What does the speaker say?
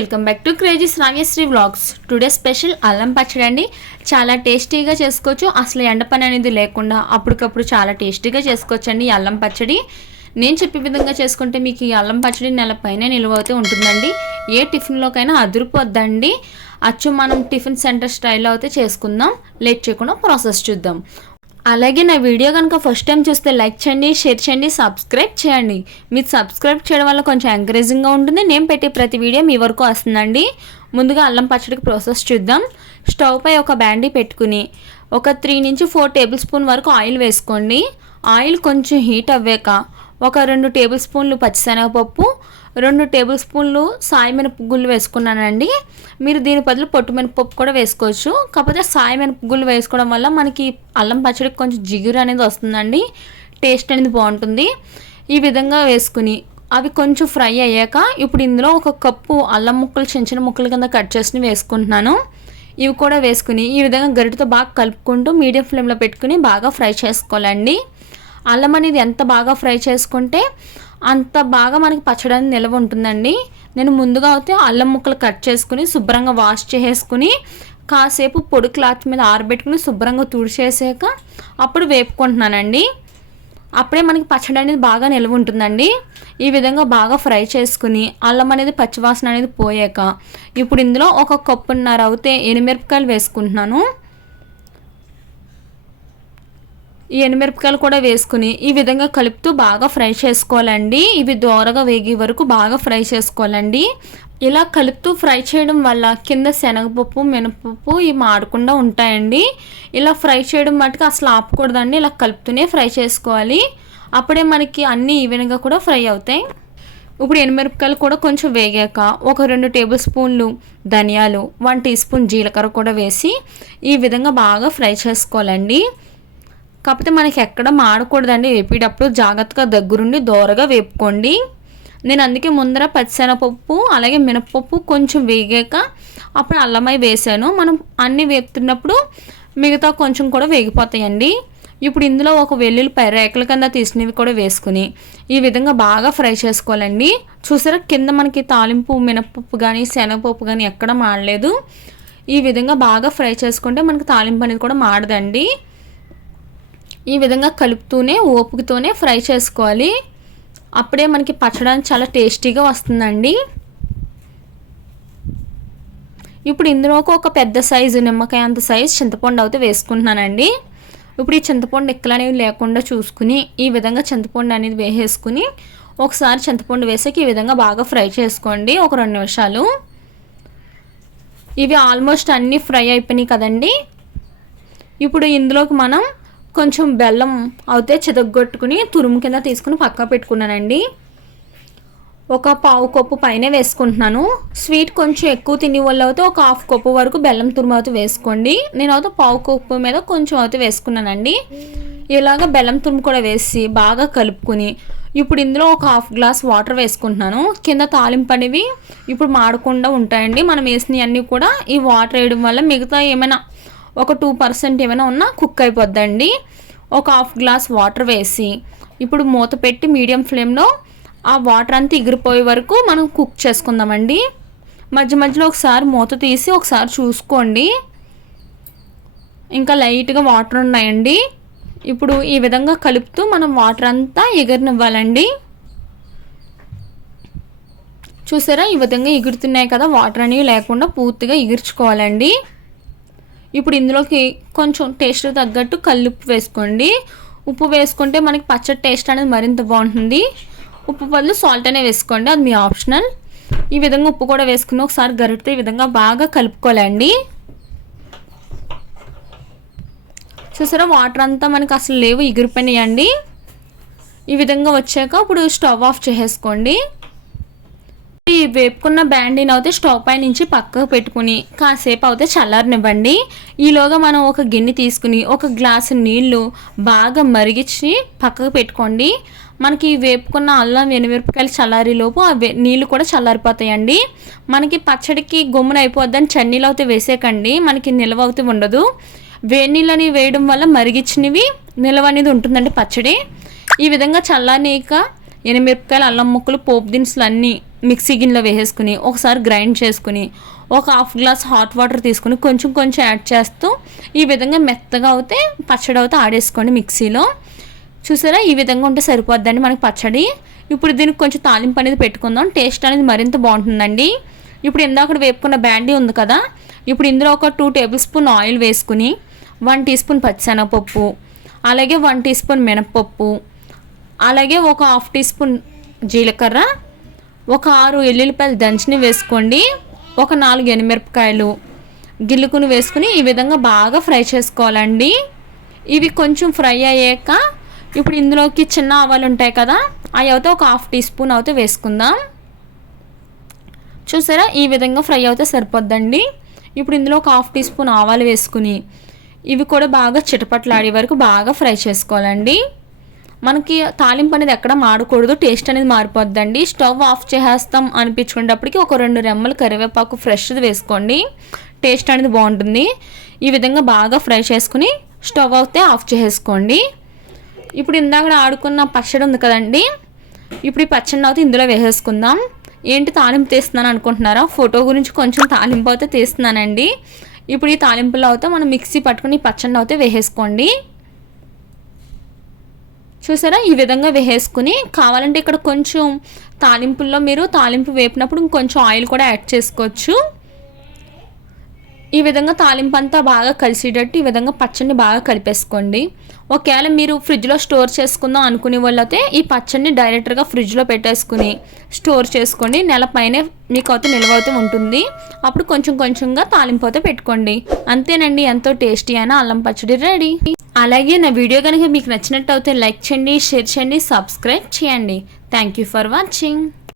Welcome back to crazy Shravyasri vlogs. Today special అల్లం పచ్చడి అండి. చాలా టేస్టీగా చేసుకోవచ్చు. అసలు ఎండ పని అనేది లేకుండా అప్పటికప్పుడు చాలా టేస్టీగా చేసుకోవచ్చండి ఈ అల్లం పచ్చడి. నేను చెప్పే విధంగా చేసుకుంటే మీకు ఈ అల్లం పచ్చడి నెల పైన నిల్వ అవుతూ ఉంటుందండి. ఏ టిఫిన్లోకైనా అదిరిపోద్దండి అచ్చు మనం టిఫిన్ సెంటర్ స్టైల్లో అయితే చేసుకుందాం. లేట్ చేయకుండా ప్రాసెస్ చూద్దాం. అలాగే నా వీడియో కనుక ఫస్ట్ టైం చూస్తే లైక్ చేయండి షేర్ చేయండి సబ్స్క్రైబ్ చేయండి. మీరు సబ్స్క్రైబ్ చేయడం వల్ల కొంచెం ఎంకరేజింగ్గా ఉంటుంది. నేను పెట్టే ప్రతి వీడియో మీ వరకు వస్తుందండి. ముందుగా అల్లం పచ్చడికి ప్రాసెస్ చూద్దాం. స్టవ్ పై ఒక బ్యాండీ పెట్టుకుని ఒక త్రీ నుంచి ఫోర్ టేబుల్ స్పూన్ వరకు ఆయిల్ వేసుకోండి. ఆయిల్ కొంచెం హీట్ అవ్వాక ఒక రెండు టేబుల్ స్పూన్లు పచ్చిశనగపప్పు రెండు టేబుల్ స్పూన్లు సాయి పుగ్గులు వేసుకున్నానండి. మీరు దీని బదులు పొట్టు మినపప్పు కూడా వేసుకోవచ్చు. కాకపోతే సాయి పుగ్గులు వేసుకోవడం వల్ల మనకి అల్లం పచ్చడికి కొంచెం జిగురు అనేది వస్తుందండి. టేస్ట్ అనేది బాగుంటుంది. ఈ విధంగా వేసుకుని అవి కొంచెం ఫ్రై అయ్యాక ఇప్పుడు ఇందులో ఒక కప్పు అల్లం ముక్కలు చిన్న చిన్న ముక్కల కింద కట్ చేసుకుని వేసుకుంటున్నాను. ఇవి కూడా వేసుకుని ఈ విధంగా గరిటతో బాగా కలుపుకుంటూ మీడియం ఫ్లేమ్లో పెట్టుకుని బాగా ఫ్రై చేసుకోవాలండి. అల్లం అనేది ఎంత బాగా ఫ్రై చేసుకుంటే అంత బాగా మనకి పచ్చడి అనేది నిల్వ ఉంటుందండి. నేను ముందుగా అయితే అల్లం ముక్కలు కట్ చేసుకుని శుభ్రంగా వాష్ చేసేసుకుని కాసేపు పొడి క్లాత్ మీద ఆరబెట్టుకుని శుభ్రంగా తుడిచేసాక అప్పుడు వేపుకుంటున్నానండి. అప్పుడే మనకి పచ్చడి అనేది బాగా నిల్వ ఉంటుందండి. ఈ విధంగా బాగా ఫ్రై చేసుకుని అల్లం అనేది పచ్చివాసన అనేది పోయాక ఇప్పుడు ఇందులో ఒక కప్పున్నర అయితే ఎనిమిరపకాయలు వేసుకుంటున్నాను. ఈ ఎనిమిరపకాయలు కూడా వేసుకుని ఈ విధంగా కలుపుతూ బాగా ఫ్రై చేసుకోవాలండి. ఇవి దోరగా వేగే వరకు బాగా ఫ్రై చేసుకోవాలండి. ఇలా కలుపుతూ ఫ్రై చేయడం వల్ల కింద శనగపప్పు మినపప్పు ఇవి మాడకుండా ఉంటాయండి. ఇలా ఫ్రై చేయడం మటుకు అసలు ఆపకూడదండి. ఇలా కలుపుతూనే ఫ్రై చేసుకోవాలి. అప్పుడే మనకి అన్నీ ఈవెన్గా కూడా ఫ్రై అవుతాయి. ఇప్పుడు ఎనిమిరపకాయలు కూడా కొంచెం వేగాక ఒక రెండు టేబుల్ స్పూన్లు ధనియాలు వన్ టీ స్పూన్ జీలకర్ర కూడా వేసి ఈ విధంగా బాగా ఫ్రై చేసుకోవాలండి. కాకపోతే మనకి ఎక్కడ మాడకూడదండి వేపేటప్పుడు జాగ్రత్తగా దగ్గరుండి దోరగా వేపుకోండి. నేను అందుకే ముందర పచ్చిశనగపప్పు అలాగే మినపప్పు కొంచెం వేగాక అప్పుడు అల్లమై వేసాను. మనం అన్నీ వేపుతున్నప్పుడు మిగతా కొంచెం కూడా వేగిపోతాయండి. ఇప్పుడు ఇందులో ఒక వెల్లుల్లిపై రేకల కింద తీసినవి కూడా వేసుకుని ఈ విధంగా బాగా ఫ్రై చేసుకోవాలండి. చూసారా? కింద మనకి తాలింపు మినపప్పు కానీ శనగపప్పు కానీ ఎక్కడ మాడలేదు ఈ విధంగా బాగా ఫ్రై చేసుకుంటే మనకి తాలింపు అనేది కూడా మాడదండి. ఈ విధంగా కలుపుతూనే ఓపుకతోనే ఫ్రై చేసుకోవాలి. అప్పుడే మనకి పచ్చడానికి చాలా టేస్టీగా వస్తుందండి. ఇప్పుడు ఇందులోకి ఒక పెద్ద సైజు నిమ్మకాయ అంత సైజు చింతపండు అయితే వేసుకుంటున్నానండి. ఇప్పుడు ఈ చింతపండు ఎక్కలు అనేవి లేకుండా చూసుకుని ఈ విధంగా చింతపండు అనేది వేసేసుకుని ఒకసారి చింతపండు వేసాక ఈ విధంగా బాగా ఫ్రై చేసుకోండి ఒక రెండు నిమిషాలు. ఇవి ఆల్మోస్ట్ అన్నీ ఫ్రై అయిపోయినాయి కదండి. ఇప్పుడు ఇందులోకి మనం కొంచెం బెల్లం అయితే చితగొట్టుకుని తురుము కింద తీసుకుని పక్క పెట్టుకున్నానండి. ఒక పావు కప్పు పైన వేసుకుంటున్నాను. స్వీట్ కొంచెం ఎక్కువ తినే వాళ్ళు అయితే ఒక హాఫ్ కప్పు వరకు బెల్లం తురుము అయితే వేసుకోండి. నేను అయితే పావు కప్పు మీద కొంచెం అయితే వేసుకున్నానండి. ఇలాగ బెల్లం తురుము కూడా వేసి బాగా కలుపుకుని ఇప్పుడు ఇందులో ఒక హాఫ్ గ్లాస్ వాటర్ వేసుకుంటున్నాను. కింద తాలింపు అనేవి ఇప్పుడు మాడకుండా ఉంటాయండి. మనం వేసినవి అన్నీ కూడా ఈ వాటర్ వేయడం వల్ల మిగతా ఏమైనా ఒక టూ పర్సెంట్ ఏమైనా ఉన్నా కుక్ అయిపోద్దండి. ఒక హాఫ్ గ్లాస్ వాటర్ వేసి ఇప్పుడు మూత పెట్టి మీడియం ఫ్లేమ్లో ఆ వాటర్ అంతా ఎగిరిపోయే వరకు మనం కుక్ చేసుకుందామండి. మధ్య మధ్యలో ఒకసారి మూత తీసి ఒకసారి చూసుకోండి. ఇంకా లైట్గా వాటర్ ఉన్నాయండి. ఇప్పుడు ఈ విధంగా కలుపుతూ మనం వాటర్ అంతా ఎగరనివ్వాలండి. చూసారా? ఈ విధంగా ఎగురుతున్నాయి కదా వాటర్ అనేవి లేకుండా పూర్తిగా ఎగిర్చుకోవాలండి. ఇప్పుడు ఇందులోకి కొంచెం టేస్ట్ తగ్గట్టు కల్లుప్పు వేసుకోండి. ఉప్పు వేసుకుంటే మనకి పచ్చడి టేస్ట్ అనేది మరింత బాగుంటుంది. ఉప్పు బదులు సాల్ట్ అనే వేసుకోండి అది మీ ఆప్షనల్ ఈ విధంగా ఉప్పు కూడా వేసుకుని ఒకసారి గరిటితో ఈ విధంగా బాగా కలుపుకోవాలండి. చూసారా వాటర్ అంతా మనకి అసలు లేవు ఎగిరిపోయినాయండి. ఈ విధంగా వచ్చాక ఇప్పుడు స్టవ్ ఆఫ్ చేసేసుకోండి. ఈ వేపుకున్న బ్యాండీని అయితే స్టవ్ పై నుంచి పక్కకు పెట్టుకుని కాసేపు అయితే చల్లారనివ్వండి. ఈలోగా మనం ఒక గిన్నె తీసుకుని ఒక గ్లాసు నీళ్ళు బాగా మరిగించి పక్కకు పెట్టుకోండి. మనకి వేపుకున్న అల్లం వెనుమిరపకాయలు చల్లారిలోపు ఆ నీళ్ళు కూడా చల్లారిపోతాయండి. మనకి పచ్చడికి గుమ్మున అయిపోద్దని చన్నీళ్ళు అయితే వేసేకండి. మనకి నిల్వ అయితే ఉండదు. వేడి నీళ్ళని వేయడం వల్ల మరిగించినవి నిల్వ అనేది ఉంటుందండి పచ్చడి. ఈ విధంగా చల్లారనీక ఎనిమిరపకాయలు అల్లం ముక్కలు పోపు దినుసులు అన్నీ మిక్సీ గిన్నెలో వేసేసుకుని ఒకసారి గ్రైండ్ చేసుకుని ఒక హాఫ్ గ్లాస్ హాట్ వాటర్ తీసుకుని కొంచెం కొంచెం యాడ్ చేస్తూ ఈ విధంగా మెత్తగా అవుతే పచ్చడి అవుతే ఆడేసుకోండి మిక్సీలో. చూసారా? ఈ విధంగా ఉంటే సరిపోద్దండి మనకి పచ్చడి. ఇప్పుడు దీనికి కొంచెం తాలింపు అనేది పెట్టుకుందాం. టేస్ట్ అనేది మరింత బాగుంటుందండి. ఇప్పుడు ఇందాక వేపుకున్న బ్యాండీ ఉంది కదా? ఇప్పుడు ఇందులో ఒక టూ టేబుల్ స్పూన్ ఆయిల్ వేసుకుని వన్ టీ స్పూన్ పచ్చిశనగపప్పు అలాగే వన్ టీ స్పూన్ మినప్పప్పు అలాగే ఒక హాఫ్ టీ స్పూన్ జీలకర్ర ఒక ఆరు ఎల్లుల్లిపాయలు దంచిని వేసుకోండి ఒక నాలుగు ఎనిమిరపకాయలు గిల్లుకుని వేసుకుని ఈ విధంగా బాగా ఫ్రై చేసుకోవాలండి. ఇవి కొంచెం ఫ్రై అయ్యాక ఇప్పుడు ఇందులోకి చిన్న ఆవాలు ఉంటాయి కదా అవి అయితే ఒక హాఫ్ టీ స్పూన్ అయితే వేసుకుందాం. చూసారా? ఈ విధంగా ఫ్రై అయితే సరిపోద్దండి. ఇప్పుడు ఇందులో ఒక హాఫ్ టీ స్పూన్ ఆవాలు వేసుకుని ఇవి కూడా బాగా చిటపట్లాడే వరకు బాగా ఫ్రై చేసుకోవాలండి. మనకి తాలింపు అనేది ఎక్కడ మాడకూడదు టేస్ట్ అనేది మారిపోద్దండి. స్టవ్ ఆఫ్ చేసేస్తాం అనిపించుకునేటప్పటికి ఒక రెండు రెమ్మలు కరివేపాకు ఫ్రెష్ది వేసుకోండి. టేస్ట్ అనేది బాగుంటుంది. ఈ విధంగా బాగా ఫ్రై చేసుకుని స్టవ్ అయితే ఆఫ్ చేసేసుకోండి. ఇప్పుడు ఇందాక ఆడుకున్న పచ్చడి ఉంది కదండి. ఇప్పుడు ఈ పచ్చడి అయితే ఇందులో వేసేసుకుందాం. ఏంటి తాలింపు తీస్తున్నాను అనుకుంటున్నారా? ఫోటో గురించి కొంచెం తాలింపు అయితే తీస్తున్నానండి. ఇప్పుడు ఈ తాలింపులో అయితే మనం మిక్సీ పట్టుకుని పచ్చడి అయితే వేసేసుకోండి. చూసారా? ఈ విధంగా వేసేసుకుని కావాలంటే ఇక్కడ కొంచెం తాలింపుల్లో మీరు తాలింపు వేపినప్పుడు ఇంకొంచెం ఆయిల్ కూడా యాడ్ చేసుకోవచ్చు. ఈ విధంగా తాలింపు అంతా బాగా కలిసేటట్టు ఈ విధంగా పచ్చడిని బాగా కలిపేసుకోండి. ఒకవేళ మీరు ఫ్రిడ్జ్లో స్టోర్ చేసుకుందాం అనుకునే వాళ్ళైతే ఈ పచ్చడిని డైరెక్ట్గా ఫ్రిడ్జ్లో పెట్టేసుకుని స్టోర్ చేసుకోండి. నెల పైనే మీకు అయితే నిల్వ అవుతూ ఉంటుంది. అప్పుడు కొంచెం కొంచెంగా తాలింపు అయితే పెట్టుకోండి. అంతేనండి. ఎంతో టేస్టీ అయిన అల్లం పచ్చడి రెడీ. అలాగే నా వీడియో కనుక మీకు నచ్చినట్టు అయితే లైక్ చేయండి షేర్ చేయండి సబ్స్క్రైబ్ చేయండి. Thank you for watching